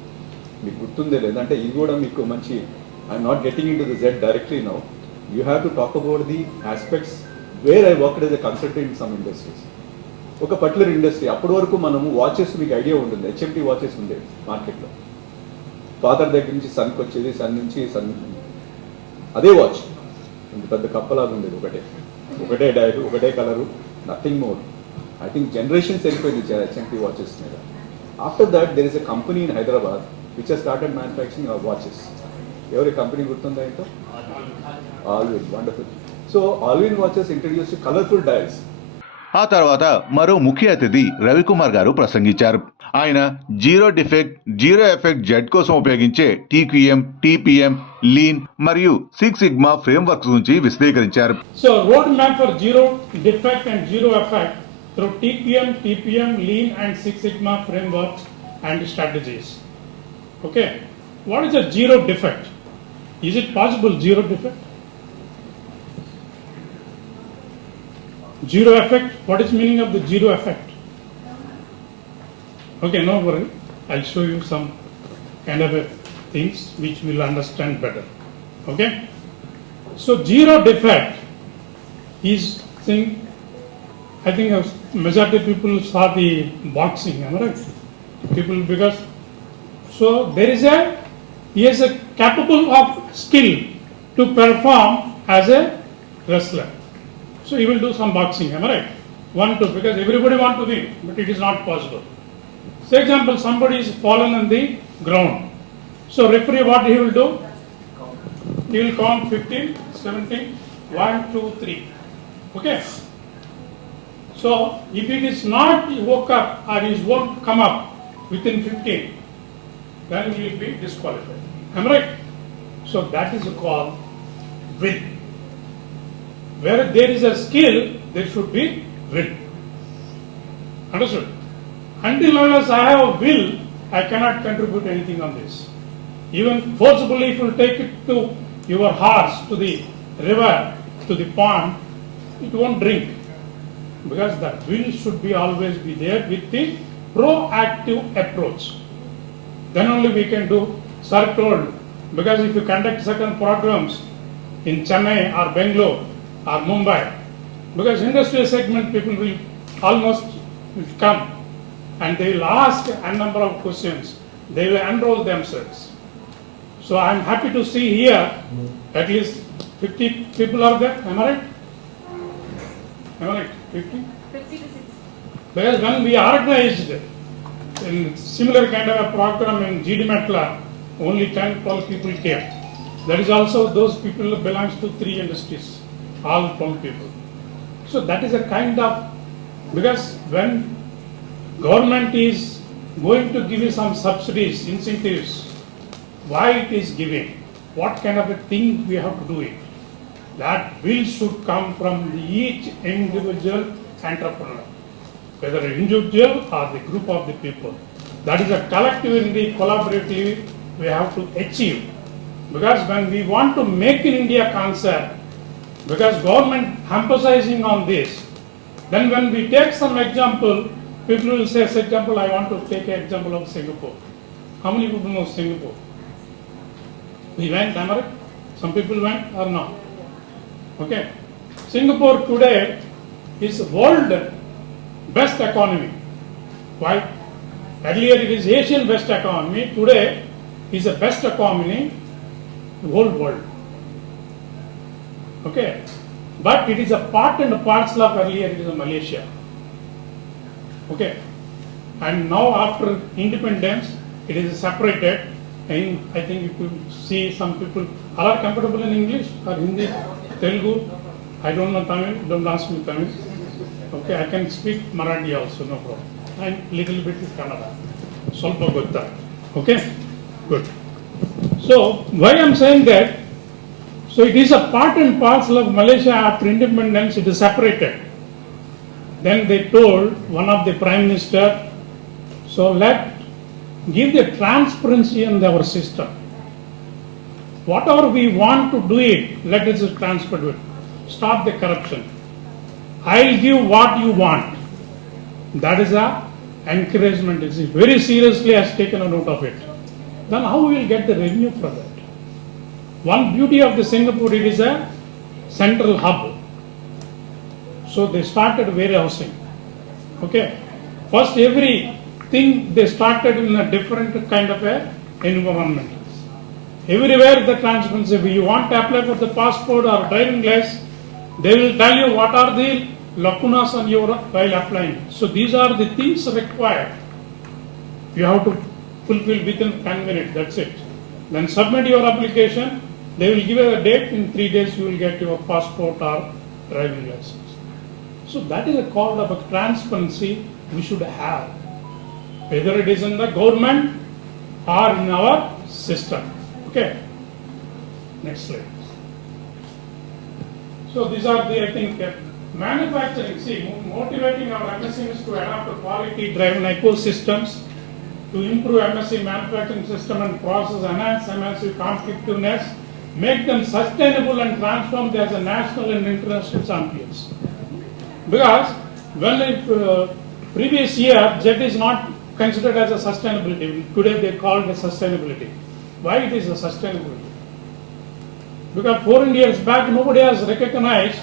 మీకు గుర్తుందే లేదంటే ఇది కూడా మీకు మంచి. I'm not getting in to the Z directly now. You have to talk about the aspects where I worked as a consultant in some industries. ఒక పర్టికులర్ ఇండస్ట్రీ, అప్పటి వరకు మనము వాచెస్, మీకు ఐడియా ఉంటుంది, హెచ్ఎంటీ వాచెస్ ఉండేవి మార్కెట్లో. ఫాదర్ దగ్గర నుంచి సన్కి వచ్చేది, సన్ నుంచి సన్, అదే వాచ్ ఇంత పెద్ద కప్పలాగా ఉండేది, ఒకటే డైట్, ఒకటే colour, nothing more. I think generations వెళ్ళిపోయింది హెచ్ఎంటీ వాచెస్ మీద. After that there is a company in Hyderabad which has started manufacturing of watches. ఎవరి కంపెనీ గుర్తుందా ఏంటో? Allwyn. Wonderful. So Allwyn watches introduce colourful dials. ఆ తర్వాత మరో ముఖ్య అతిథి రవికుమార్ గారు ప్రసంగించారు. ఆయన zero defect, zero effect Z కోసం ఉపయోగించే TQM, TPM, లీన్ మరియు 6 Sigma ఫ్రేమ్వర్క్స్ గురించి విశదీకరించారు. So roadmap for zero defect and zero effect through TPM, lean and 6 Sigma frameworks and strategies. Okay, what is a zero defect? Is it possible zero defect? Zero effect, what is meaning of the zero effect? Okay, no worry, I'll show you some kind of things which we'll understand better. Okay, so zero defect is thing. I think majority people saw the boxing, am I right? People, because so there is he is a capable of skill to perform as a wrestler. So he will do some boxing, am I right? 1, 2, because everybody want to win, but it is not possible. Say example, somebody is fallen on the ground. So referee, what he will do? He will count 15, 17, 1, 2, 3. Okay. So if it is not woke up or he won't come up within 15, then he will be disqualified. Am I right? So that is called will. Where there is a skill, there should be will. Understood? Until unless I have a will, I cannot contribute anything on this. Even forcibly, if you take it to your horse, to the river, to the pond, it won't drink. Because that will should be always be there with the proactive approach. Then only we can do. Sir told, because if you conduct certain programs in Chennai or Bangalore or Mumbai, because industrial segment people will almost come and they will ask a number of questions. They will enroll themselves. So I am happy to see here at least 50 people are there. Am I right? Am I right? 50? 50 to 60. Because when we organized in similar kind of a program in GDMATLA, only 10-12 people came. That is also those people belongs to 3 industries, all 12 people. So that is a kind of, because when government is going to give you some subsidies, incentives, why it is giving, what kind of a thing we have to do it. That will should come from each individual entrepreneur. whether an individual or the group of the people. That is a collectively, collaboratively we have to achieve. Because when we want to make in India concept, because government emphasizing on this, then when we take some example, people will say, for example, I want to take an example of Singapore. How many people know Singapore? We went, America? Some people went or not? Okay. Singapore today is world best economy. Why? Earlier it is Asian best economy. Today is the best economy in the whole world. Okay. But it is a part and parcel of earlier it is a Malaysia. Okay. And now after independence, it is separated. And I think you could see some people are comfortable in English or Hindi, Telugu. I don't know Tamil, don't ask me Tamil. Okay, I can speak Marathi also, no problem. And little bit is Kannada. Solpa gotta. Okay, good. So, why I am saying that? So, it is a part and parcel of Malaysia after independence, it is separated. Then they told one of the Prime Minister, so give the transparency in our system. Whatever we want to do it, let us transfer it. Stop the corruption. I'll give what you want. That is a encouragement. It is very seriously has taken a note of it. Then how we will get the revenue for that? One beauty of the Singapore, it is a central hub. So they started warehousing. Okay. First everything they started in a different kind of a environment. Everywhere the transparency, if you want to apply for the passport or driving license, they will tell you what are the lacunas on your while applying. So these are the things required. You have to fulfill within 10 minutes, that's it. Then submit your application, they will give you a date, in 3 days you will get your passport or driving license. So that is a call of a transparency we should have, whether it is in the government or in our system. Okay. Next slide. So these are the, I think, manufacturing, see, motivating our MSMEs to adopt a quality-driven ecosystems, to improve MSC manufacturing system and process, enhance MSC competitiveness, make them sustainable and transform them as a national and international champions. Because when previous year, JET is not considered as a sustainability. Today they call it a sustainability. Why it is a sustainability? Because 400 years back, nobody has recognized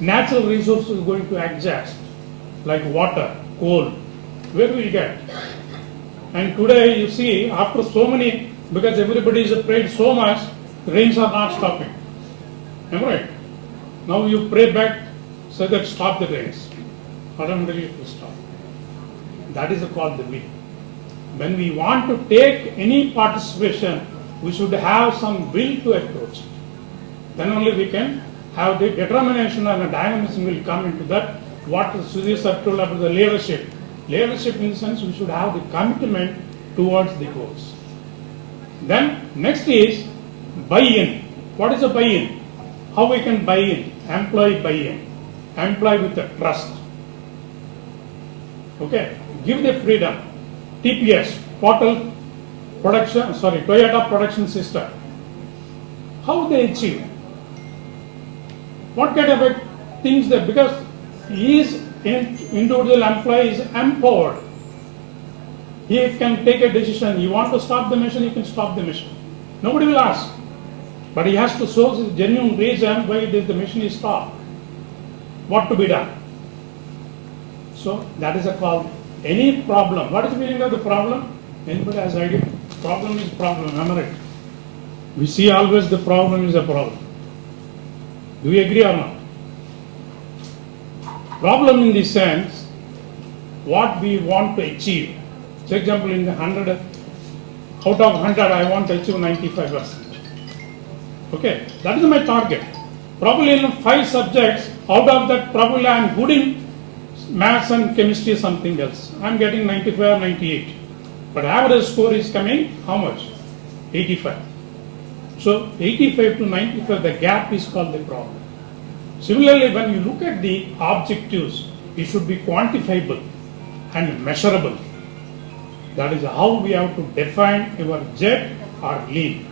natural resources going to exist, like water, coal. Where will we get? And today you see, after so many, because everybody is prayed so much, rains are not stopping. Am I right? Now you pray back, so that stop the rains. Automatically it will stop. That is called the will. When we want to take any participation, we should have some will to approach it. Then only we can have the determination and the dynamism will come into that. What Sudhir sir told about the leadership. Leadership in the sense we should have the commitment towards the goals. Then next is buy-in. What is a buy-in? How we can buy in? Employee buy-in. Employee with the trust. Okay. Give the freedom. TPS, Toyota production system. How they achieve? What kind of things that, because his individual employee is empowered. He can take a decision. You want to stop the mission, he can stop the mission. Nobody will ask. But he has to show the genuine reason why the mission is stopped. What to be done? So that is a call. Any problem. What is the meaning of the problem? Anybody has idea? Problem is problem. Am I right? We see always the problem is a problem. Do we agree or not? Problem in the sense, what we want to achieve. For example, in the 100, out of 100, I want to achieve 95%. Okay, that is my target. Probably in 5 subjects, out of that, probably I am good in maths and chemistry, something else. I am getting 95 or 98. But average score is coming, how much? 85. So 85 to 95, the gap is called the problem. Similarly, when you look at the objectives, it should be quantifiable and measurable. That is how we have to define our jet or lean.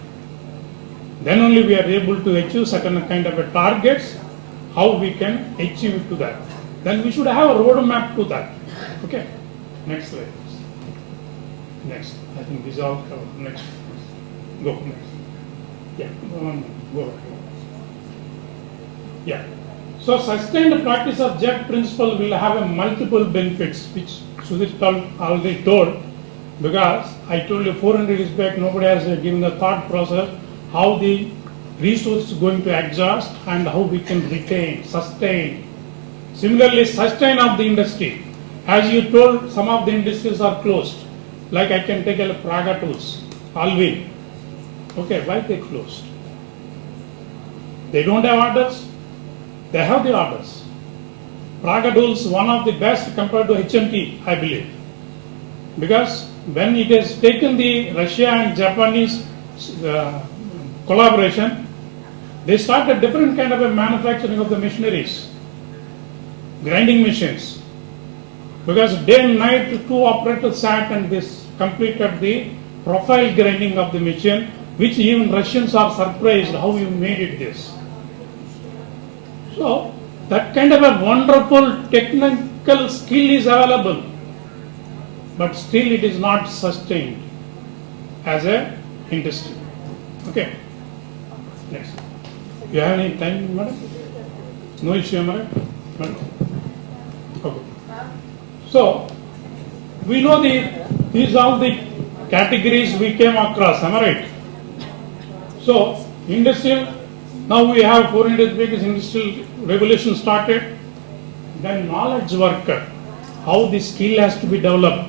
Then only we are able to achieve certain kind of a targets, how we can achieve it to that. Then we should have a roadmap to that. Okay, next slide. Please. Next, I think these are all covered. Next, go next. Yeah, go ahead. Yeah. So sustained practice of JET principle will have a multiple benefits, which Sudhir already told, because I told you 400 years back, nobody has given the thought process how the resource is going to exhaust and how we can retain, sustain. Similarly, sustain of the industry. As you told, some of the industries are closed. Like I can take a Praga Tools, Alvin. Okay, why they closed? They don't have orders. They have the orders. Praga Tools, one of the best compared to HMT, I believe. Because when it has taken the Russia and Japanese collaboration, they started different kind of a manufacturing of the machineries, grinding machines. Because day and night, two operators sat and this completed the profile grinding of the machine, which even Russians are surprised how you made it this. So that kind of a wonderful technical skill is available, but still it is not sustained as a industry. Okay. Next. You have any time, madam? No issue, madam? Okay. So we know these are the categories we came across, am I right? So industrial, now we have 400 years industrial revolution started. Then knowledge worker, how the skill has to be developed.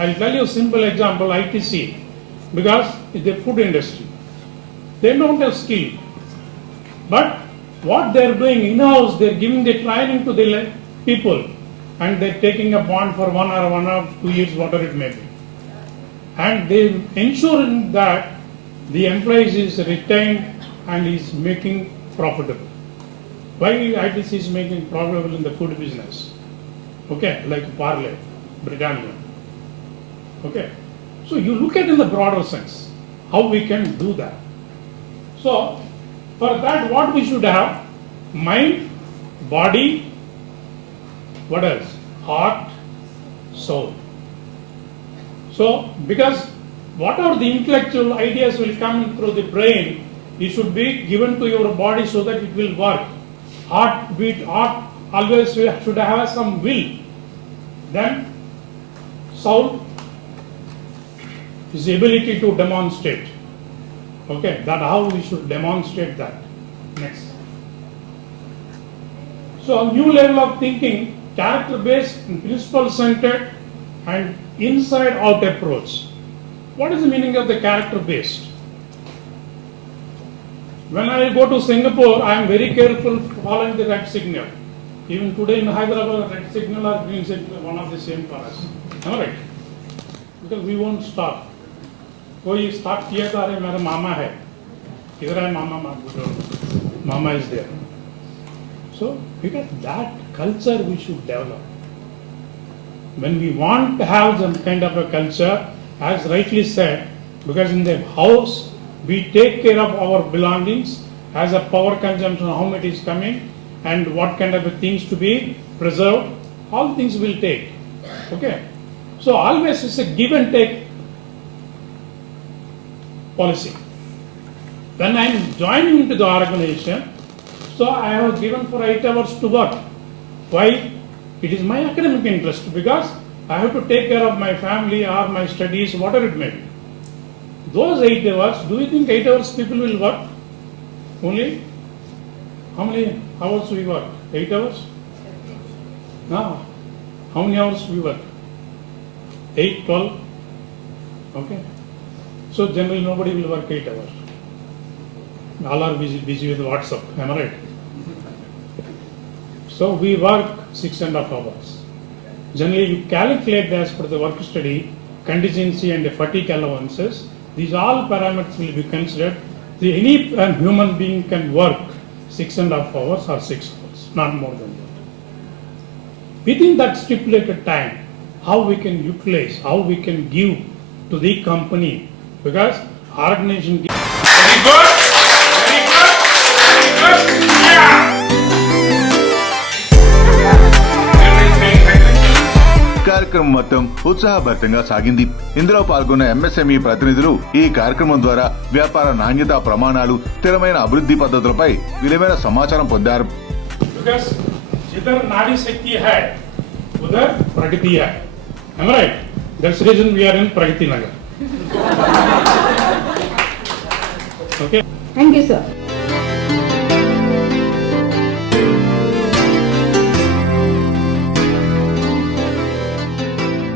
I'll tell you a simple example, ITC, because it's the food industry. They don't have skill. But what they're doing in-house, they're giving the training to the people and they're taking a bond for 1 or 1 or 2 years, whatever it may be. And they ensuring that the employees is retained and is making profitable. Why ITC is making profitable in the food business? Okay, like Parle, Britannia. Okay, so you look at in the broader sense, how we can do that. So, for that what we should have? Mind, body, what else? Heart, soul. So, because whatever the intellectual ideas will come through the brain, it should be given to your body so that it will work. Heart always should have some will. Then, soul is the ability to demonstrate. Okay, that how we should demonstrate that. Next. So, a new level of thinking, character-based and principle-centered and inside-out approach. What is the meaning of the character-based? When I go to Singapore, I am very careful following the red signal. Even today in Hyderabad, red signal or green signal, one of the same for us. Am I right? Because we won't stop. कोई स्टार्ट किया था अरे मेरा मामा है इधर है मामा is there. So because that culture we should develop. When we want to have some kind of a culture, as rightly said, because in the house we take care of our belongings as a power consumption, how much is coming and what kind of things to be preserved, all things will take. Okay. So always it's a give and take policy. When I am joining into the organization, so I have given for 8 hours to work. Why? It is my academic interest because I have to take care of my family or my studies, whatever it may be. Those 8 hours, do you think 8 hours people will work? Only? How many hours we work? 8 hours? No. How many hours we work? 8, 12? Okay. So generally nobody will work 8 hours. All are busy with WhatsApp. Am I right? So we work 6.5 hours. Generally you calculate as per the work study, contingency and the fatigue allowances. These all parameters will be considered. Any human being can work 6.5 hours or 6 hours, not more than that. within that stipulated time, how we can utilize, how we can give to the company, because organization. Very good. Very good. Very good. Yeah. కార్యక్రమం మొత్తం ఉత్సాహభరితంగా సాగింది. ఇందులో పాల్గొన్న ఎంఎస్ఎంఈ ప్రతినిధులు ఈ కార్యక్రమం ద్వారా వ్యాపార నాణ్యత ప్రమాణాలు, స్థిరమైన అభివృద్ధి పద్ధతులపై విలువైన సమాచారం పొందారు. Because जिधर नारी शक्ति है उधर प्रगति है. Am I right? That's the reason we are in Pragati Nagar. Okay. Thank you, sir.